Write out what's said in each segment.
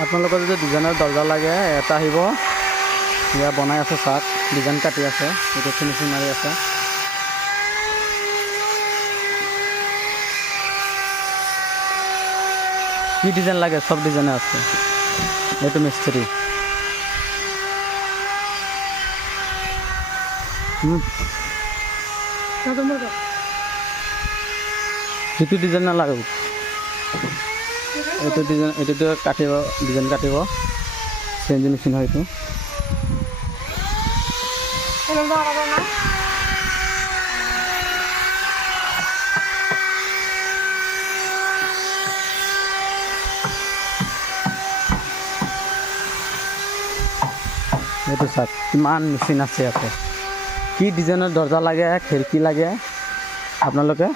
আপোনালোকৰ যদি ডিজাইনৰ দৰ্জা লাগে এটা আহিব। ইয়াত বনাই আছে চাৰ্ট, ডিজাইন কাটি আছে, এইটো ফিনিচিং মাৰি আছে। কি ডিজাইন লাগে সব ডিজাইনে আছে। এইটো মিস্ত্রি। যিটো ডিজাইন নালাগে এইটো ডিজাইন, এইটোতো কাটিব, ডিজাইন কাটিব। চেঞ্জ মেচিন হয় এইটো। এইটো চাওক কিমান মেচিন আছে ইয়াতে। কি ডিজাইনৰ দৰ্জা লাগে, খিৰিকী লাগে, আপোনালোকে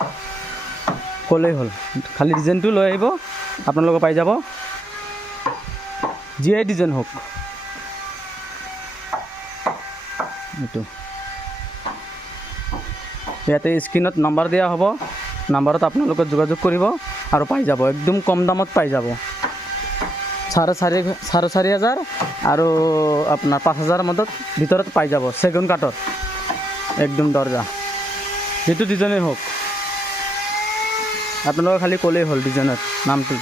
ক'লেই হ'ল। খালি ডিজাইনটো লৈ আহিব, আপোনালোকে পাই যাব। যিয়ে ডিজাইন হওক। এইটো ইয়াতে স্ক্ৰীনত নম্বৰ দিয়া হ'ব। নম্বৰত আপোনালোকে যোগাযোগ কৰিব আৰু পাই যাব। একদম কম দামত পাই যাব। 4,500 আৰু আপোনাৰ 5,000 ভিতৰত পাই যাব। চেগুন কাঠৰ একদম দৰ্জা, যিটো ডিজাইনেই হওক। আপোনালোকে খালি ক'লেই হ'ল ডিজাইনৰ নামটো।